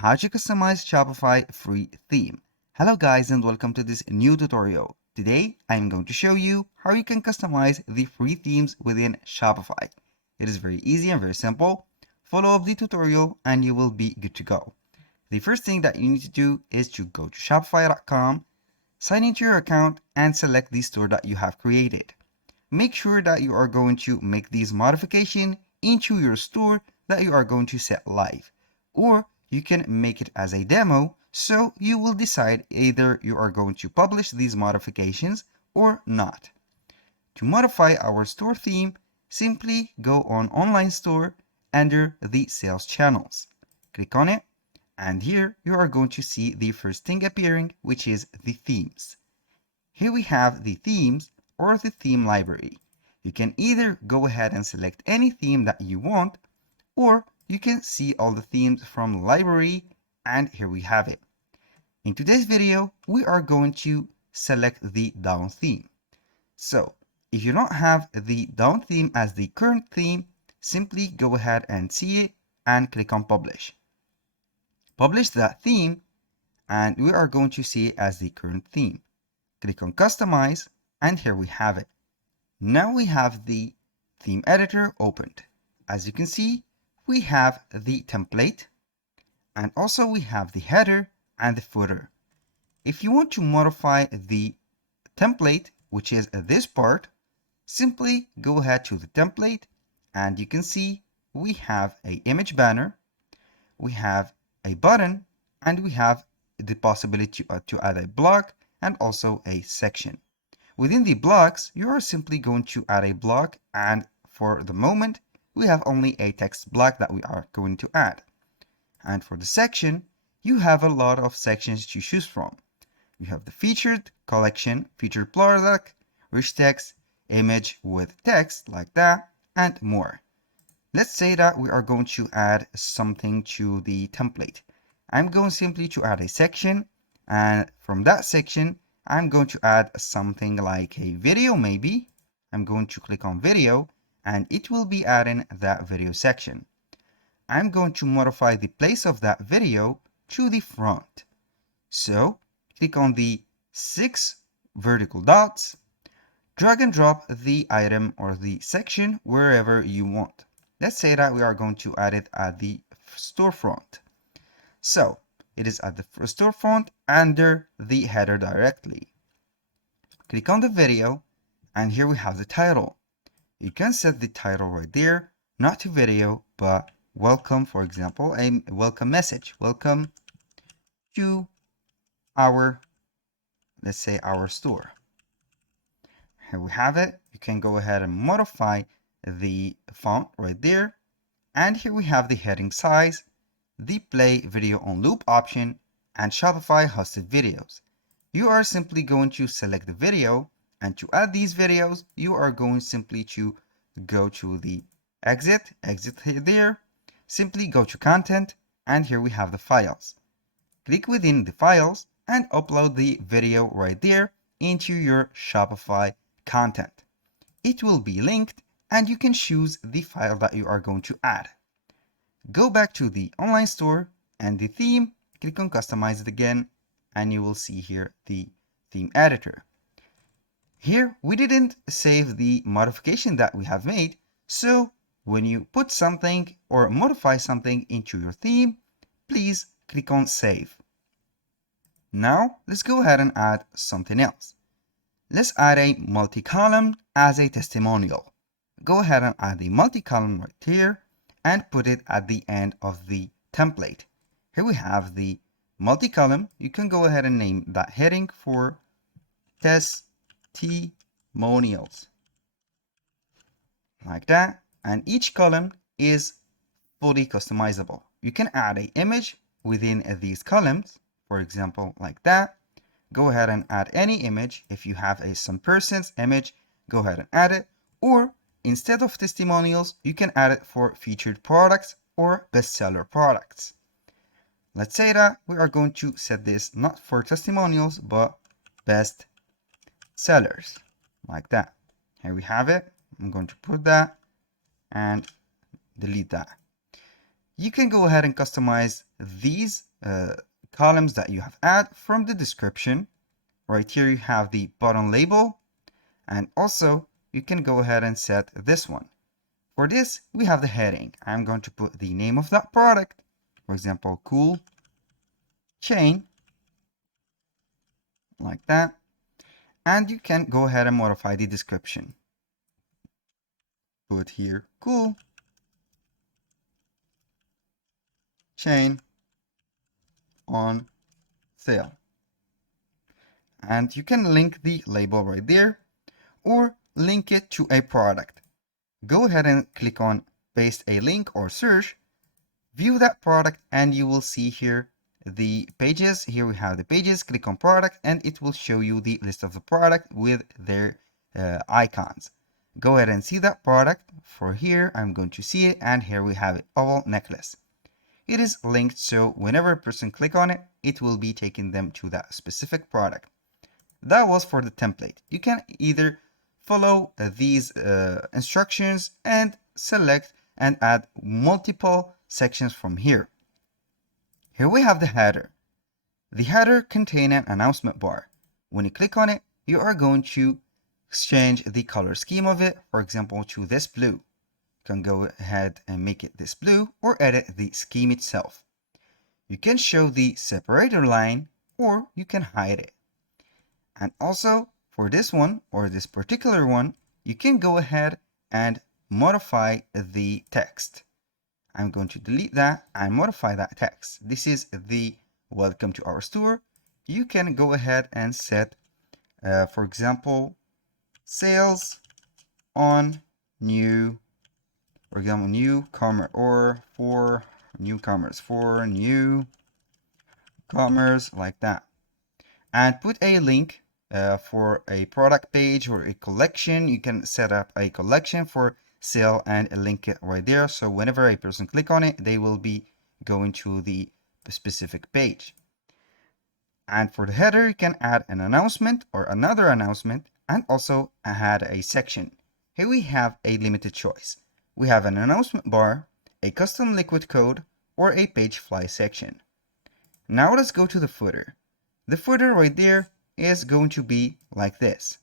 how to customize Shopify free theme. Hello guys and welcome to this new tutorial. Today I'm going to show you how you can customize the free themes within Shopify. It is very easy and very simple. Follow up the tutorial and you will be good to go. The first thing that you need to do is to go to shopify.com, sign into your account and select the store that you have created. Make sure that you are going to make these modifications into your store that you are going to set live, or you can make it as a demo, so you will decide either you are going to publish these modifications or not. To modify our store theme, simply go on online store under the sales channels. Click on it, and here you are going to see the first thing appearing, which is the themes. Here we have the themes or the theme library. You can either go ahead and select any theme that you want, or you can see all the themes from library, and here we have it. In today's video, we are going to select the down theme. So if you don't have the down theme as the current theme, simply go ahead and see it and click on publish. Publish that theme and we are going to see it as the current theme. Click on customize and here we have it. Now we have the theme editor opened. As you can see, we have the template and also we have the header and the footer. If you want to modify the template, which is this part, simply go ahead to the template and you can see we have an image banner, we have a button, and we have the possibility to add a block and also a section. Within the blocks, you are simply going to add a block, and for the moment, we have only a text block that we are going to add. And for the section, you have a lot of sections to choose from. You have the featured collection, featured product, rich text, image with text like that, and more. Let's say that we are going to add something to the template. I'm going simply to add a section, and from that section, I'm going to add something like a video maybe. I'm going to click on video and it will be adding that video section. I'm going to modify the place of that video to the front. So click on the 6 vertical dots, drag and drop the item or the section wherever you want. Let's say that we are going to add it at the storefront. So it is at the storefront under the header directly. Click on the video and here we have the title. You can set the title right there, not to video, but welcome, for example, a welcome message. Welcome to our, let's say our store. Here we have it. You can go ahead and modify the font right there. And here we have the heading size, the play video on loop option, and Shopify hosted videos. You are simply going to select the video, and to add these videos, you are going simply to go to the exit there, simply go to content, and here we have the files. Click within the files and upload the video right there into your Shopify content. It will be linked and you can choose the file that you are going to add. Go back to the online store and the theme, click on customize it again, and you will see here the theme editor. Here we didn't save the modification that we have made, so when you put something or modify something into your theme, please click on save. Now let's go ahead and add something else. Let's add a multi-column as a testimonial. Go ahead and add the multi-column right here and put it at the end of the template. Here we have the multi-column. You can go ahead and name that heading for testimonials. Like that. And each column is fully customizable. You can add an image within these columns, for example, like that. Go ahead and add any image. If you have some person's image, go ahead and add it. Or instead of testimonials, you can add it for featured products or bestseller products. Let's say that we are going to set this not for testimonials, but best sellers, like that. Here we have it. I'm going to put that and delete that. you can go ahead and customize these columns that you have added from the description. Right here you have the button label, and also you can go ahead and set this one. For this, we have the heading. I'm going to put the name of that product, for example, cool chain, like that. And you can go ahead and modify the description. Put here cool chain on sale. And you can link the label right there or link it to a product. Go ahead and click on paste a link or search, view that product, and you will see here the pages. Here we have the pages. Click on product and it will show you the list of the product with their icons. Go ahead and see that product. For here, I'm going to see it, and here we have it, oval necklace. It is linked, so whenever a person click on it, it will be taking them to that specific product. That was for the template. You can either follow these instructions and select and add multiple sections from here. Here we have the header. The header contains an announcement bar. When you click on it, you are going to change the color scheme of it, for example, to this blue. You can go ahead and make it this blue or edit the scheme itself. You can show the separator line or you can hide it. And also for this one or this particular one, you can go ahead and modify the text. I'm going to delete that and modify that text. This is the welcome to our store. You can go ahead and set, for example, sales on new, for example, newcomer, or for newcomers, for newcomers, like that. And put a link for a product page or a collection. You can set up a collection for sale and link it right there. So whenever a person click on it, they will be going to the specific page. And for the header, you can add an announcement or another announcement and also add a section. Here we have a limited choice. We have an announcement bar, a custom liquid code, or a page fly section. Now let's go to the footer. The footer right there is going to be like this.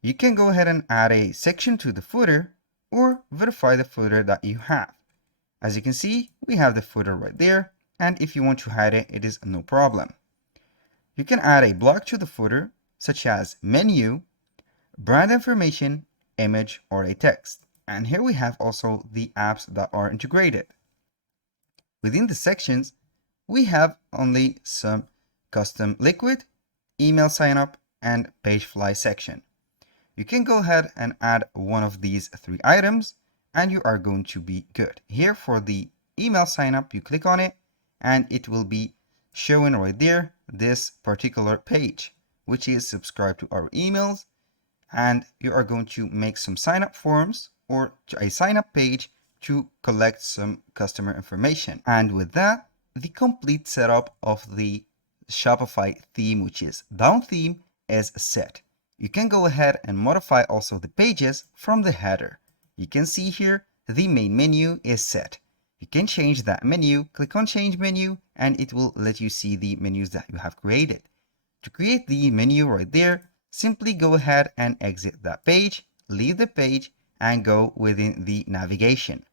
You can go ahead and add a section to the footer or verify the footer that you have. As you can see, we have the footer right there, and if you want to hide it, it is no problem. You can add a block to the footer, such as menu, brand information, image, or a text. And here we have also the apps that are integrated. Within the sections, we have only some custom liquid, email signup, and page fly section. You can go ahead and add one of these 3 items and you are going to be good. Here for the email signup, you click on it and it will be showing right there this particular page, which is subscribe to our emails, and you are going to make some sign up forms or a sign up page to collect some customer information. And with that, the complete setup of the Shopify theme, which is down theme, is set. You can go ahead and modify also the pages from the header. You can see here the main menu is set. You can change that menu, click on change menu, and it will let you see the menus that you have created. To create the menu right there, simply go ahead and exit that page, leave the page, and go within the navigation.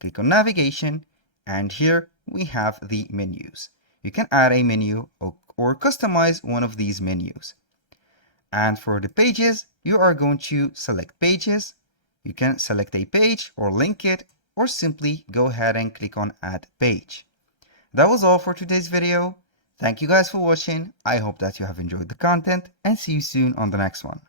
Click on navigation, and here we have the menus. You can add a menu or customize one of these menus. And for the pages, you are going to select pages. You can select a page or link it, or simply go ahead and click on add page. That was all for today's video. Thank you guys for watching. I hope that you have enjoyed the content and see you soon on the next one.